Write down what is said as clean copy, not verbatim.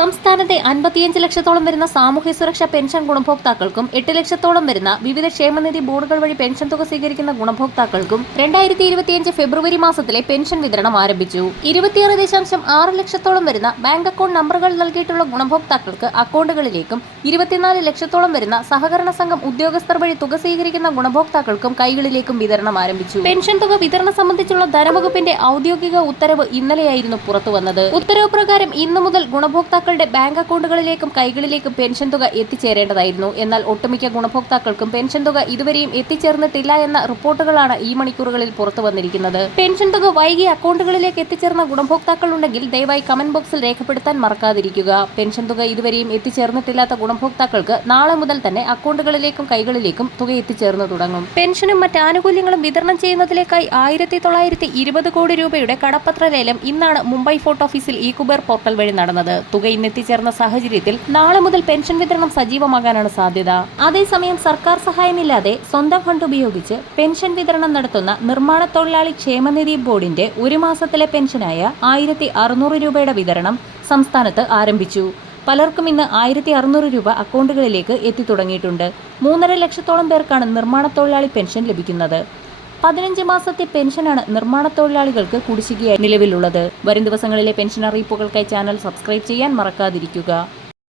സംസ്ഥാനത്തെ 55 ലക്ഷത്തോളം വരുന്ന സാമൂഹ്യ സുരക്ഷാ പെൻഷൻ ഗുണഭോക്താക്കൾക്കും 8 ലക്ഷത്തോളം വരുന്ന വിവിധ ക്ഷേമനിധി ബോർഡുകൾ വഴി പെൻഷൻ തുക സ്വീകരിക്കുന്ന ഗുണഭോക്താക്കൾക്കും 2025 ഫെബ്രുവരി മാസത്തിലെ പെൻഷൻ വിതരണം ആരംഭിച്ചു. 26.6 ലക്ഷത്തോളം വരുന്ന ബാങ്ക് അക്കൗണ്ട് നമ്പറുകൾ നൽകിയിട്ടുള്ള ഗുണഭോക്താക്കൾക്ക് അക്കൗണ്ടുകളിലേക്കും 24 ലക്ഷത്തോളം വരുന്ന സഹകരണ സംഘം ഉദ്യോഗസ്ഥർ വഴി തുക സ്വീകരിക്കുന്ന ഗുണഭോക്താക്കൾക്കും കൈകളിലേക്കും വിതരണം ആരംഭിച്ചു. പെൻഷൻ തുക വിതരണം സംബന്ധിച്ചുള്ള ധനവകുപ്പിന്റെ ഔദ്യോഗിക ഉത്തരവ് ഇന്നലെയായിരുന്നു പുറത്തുവന്നത്. ഉത്തരവ് പ്രകാരം ഇന്നു മുതൽ ഗുണഭോക്താക്കളുടെ ബാങ്ക് അക്കൗണ്ടുകളിലേക്കും കൈകളിലേക്കും പെൻഷൻ തുക എത്തിച്ചേരേണ്ടതായിരുന്നു. എന്നാൽ ഒട്ടുമിക്ക ഗുണഭോക്താക്കൾക്കും പെൻഷൻ തുക ഇതുവരെയും എത്തിച്ചേർന്നിട്ടില്ല എന്ന റിപ്പോർട്ടുകളാണ് ഈ മണിക്കൂറുകളിൽ പുറത്തു വന്നിരിക്കുന്നത്. പെൻഷൻ തുക വൈകി അക്കൗണ്ടുകളിലേക്ക് എത്തിച്ചേർന്ന ഗുണഭോക്താക്കൾ ഉണ്ടെങ്കിൽ ദയവായി കമന്റ് ബോക്സിൽ രേഖപ്പെടുത്താൻ മറക്കാതിരിക്കുക. പെൻഷൻ തുക ഇതുവരെയും എത്തിച്ചേർന്നിട്ടില്ലാത്ത ഗുണഭോക്താക്കൾക്ക് നാളെ മുതൽ തന്നെ അക്കൗണ്ടുകളിലേക്കും കൈകളിലേക്കും തുക എത്തിച്ചേർന്നു തുടങ്ങും. പെൻഷനും മറ്റ് ആനുകൂല്യങ്ങളും വിതരണം ചെയ്യുന്നതിലേക്കായി 1920 കോടി രൂപയുടെ കടപ്പത്ര ലേലം ഇന്നാണ് മുംബൈ ഫോർട്ട് ഓഫീസിൽ ഇ-കുബേർ പോർട്ടൽ വഴി നടന്നത്. തുക ഇന്നെത്തിച്ചേർന്ന സാഹചര്യത്തിൽ നാളെ മുതൽ പെൻഷൻ വിതരണം സജീവമാകാനാണ് സാധ്യത. അതേസമയം സർക്കാർ സഹായമില്ലാതെ സ്വന്തം ഫണ്ട് ഉപയോഗിച്ച് പെൻഷൻ വിതരണം നടത്തുന്ന നിർമ്മാണ തൊഴിലാളി ക്ഷേമനിധി ബോർഡിന്റെ ഒരു മാസത്തിലെ പെൻഷനായ 1600 രൂപയുടെ വിതരണം സംസ്ഥാനത്ത് ആരംഭിച്ചു. പലർക്കും ഇന്ന് 1600 രൂപ അക്കൗണ്ടുകളിലേക്ക് എത്തിത്തുടങ്ങിയിട്ടുണ്ട്. 3.5 ലക്ഷത്തോളം പേർക്കാണ് നിർമ്മാണ തൊഴിലാളി പെൻഷൻ ലഭിക്കുന്നത്. 15 മാസത്തെ പെൻഷനാണ് നിർമ്മാണ തൊഴിലാളികൾക്ക് കുടിശ്ശികയായി നിലവിലുള്ളത്. വരും ദിവസങ്ങളിലെ പെൻഷൻ അറിയിപ്പുകൾക്കായി ചാനൽ സബ്സ്ക്രൈബ് ചെയ്യാൻ മറക്കാതിരിക്കുക.